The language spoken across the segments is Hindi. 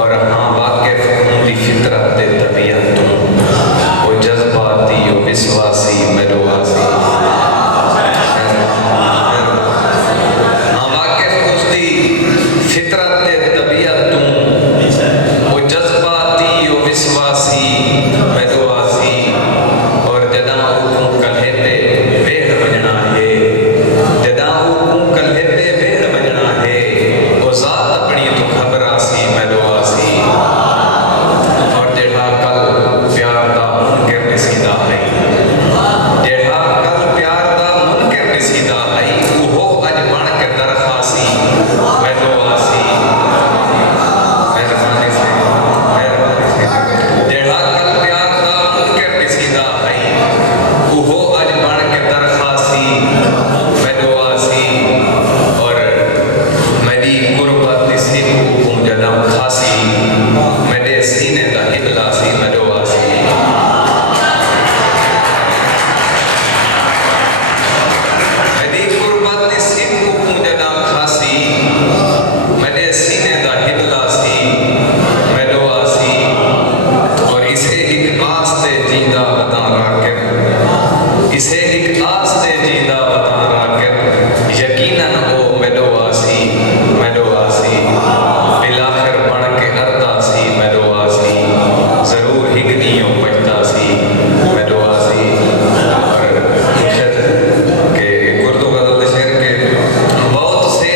और हाँ वाकिफ उनकी फितरत दे तबीयत तू वो जज्बाती वो विश्वासी मेरो वासी हाँ वाकिफ उसकी फितरत दे तबीयत तू वो जज्बाती वो विश्वासी मेरो वासी और जदा हुकुम कल्हे ते वेड़ वजना है जदा हुकुम कल्हे ते वेड़ वजना है वो ज़ात अपनी तो खबरासी मेरो वासी और जेड़ा कल प्यार दा मुनकर नसीदा है जेड़ा कल प्यार दा मुनकर नसीदा है वो अज बन के दरखासी मेरो वासी मेहरबानी से जेड़ा कल प्यार दा मुनकर नसीदा है वो अज बन के दरखासी मेरो वासी और मेरी गुरबत सी हुकुम जदा खासी मेरे सीने दा हिबलासी मेरो वासी मेरी गुरबत सी हुकुम जदा खासी मेरे सीने दा हिबलासी मेरो वासी और इसे एक आस ते जींदा बता राकिब इसे एक आस ते जींदा बता राकिब यकीनन ओ मेरो वासी बिलाखिर बन के अरदासी मेरो वासी जरूर हिगनियों बजदासी मेरो वासी के उर्दू गजल शेर के बहुत से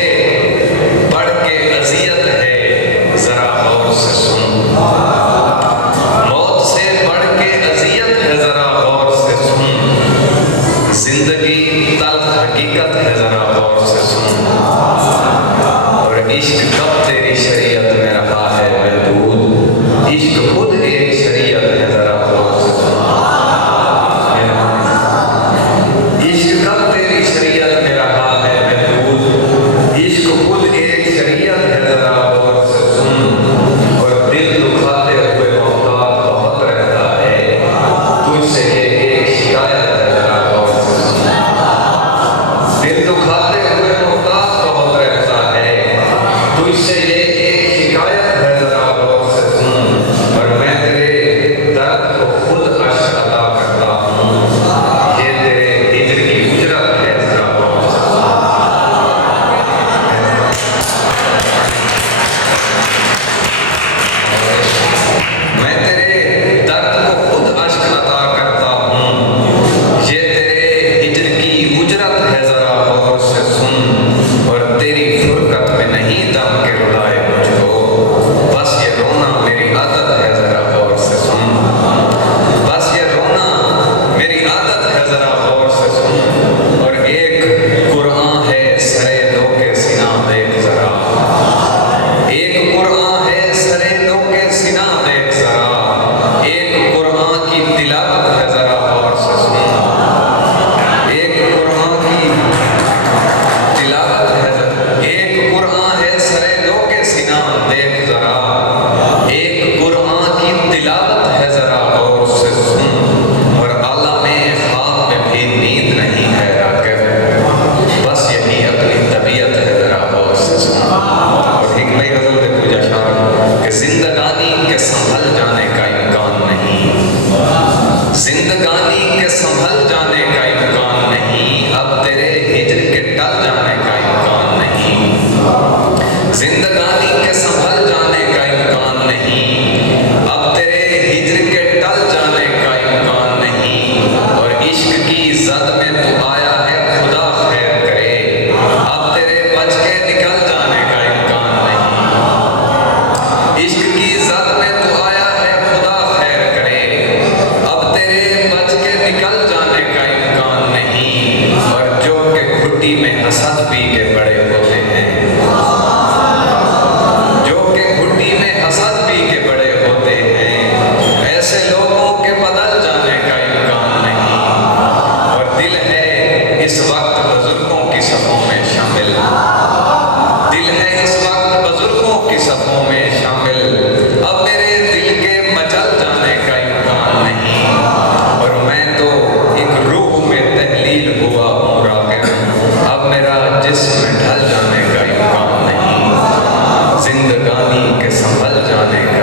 बढ़ के अजियत है जरा गौर से सुन मौत से बढ़ के अजियत है जरा गौर से सुन जिंदगी तल्ख हकीकत है जरा गौर से सुन और इश्क कब तेरी शरीयत में रहा है महदूद इश्क खुद एक शरीयत है जरा गौर से सुन इश्क कब तेरी शरीयत में रहा है महदूद इश्क खुद एक शरीयत है जरा गौर से सुन और दिल दुखाते हुए मोहताज बहुत रहता है तुझसे ये एक शिकायत है जरा गौर से सुन दिल दुखाते हुए मोहताज बहुत रहता है तुझसे ये एक शिकायत है जरा गौर से सुन और मैं तेरे दर्द को खुद अश्क अदा करता हूँ ये तेरे हिज्र की उजरत है जरा गौर से सुन मैं तेरे दर्द को खुद अश्क अदा करता हूँ ये तेरे हिज्र की उजरत है जरा गौर से सुन और तेरी फुरकत में नहीं दम के रुलाए मुझको बस ये रोना मेरी आदत है जरा गौर से सुन बस ये रोना मेरी आदत है जरा गौर से सुन और एक कुरान है सरे दो के सीना देख जरा एक कुरान है सरे दो के सीना देख जरा एक कुरान की तिलावत है जरा गौर से सुन एक कुरान की तिलावत है एक कुरान है सरे दो के सीना देख जरा एक कुरान की तिलावत है जरा गौर से सुन और आलम ख्वाब में भी नींद नहीं है राकिब बस यही अपनी तबीयत है जरा गौर से सुन और एक नई गजल देखो जशान कि जिंदगानी के संभल जाने का इम्कान नहीं जिंदगानी के संभल जाने का इम्कान नहीं अब तेरे हिज्र के टल जाने का इम्कान नहीं जिंदगानी के संभल जाने का इम्कान नहीं अब तेरे हिज्र के टल जाने का इम्कान नहीं और इश्क की जद में तू आया है खुदा खैर करे अब तेरे बच के निकल जाने का इम्कान नहीं इश्क की जिंदगानी के संभल जाने का।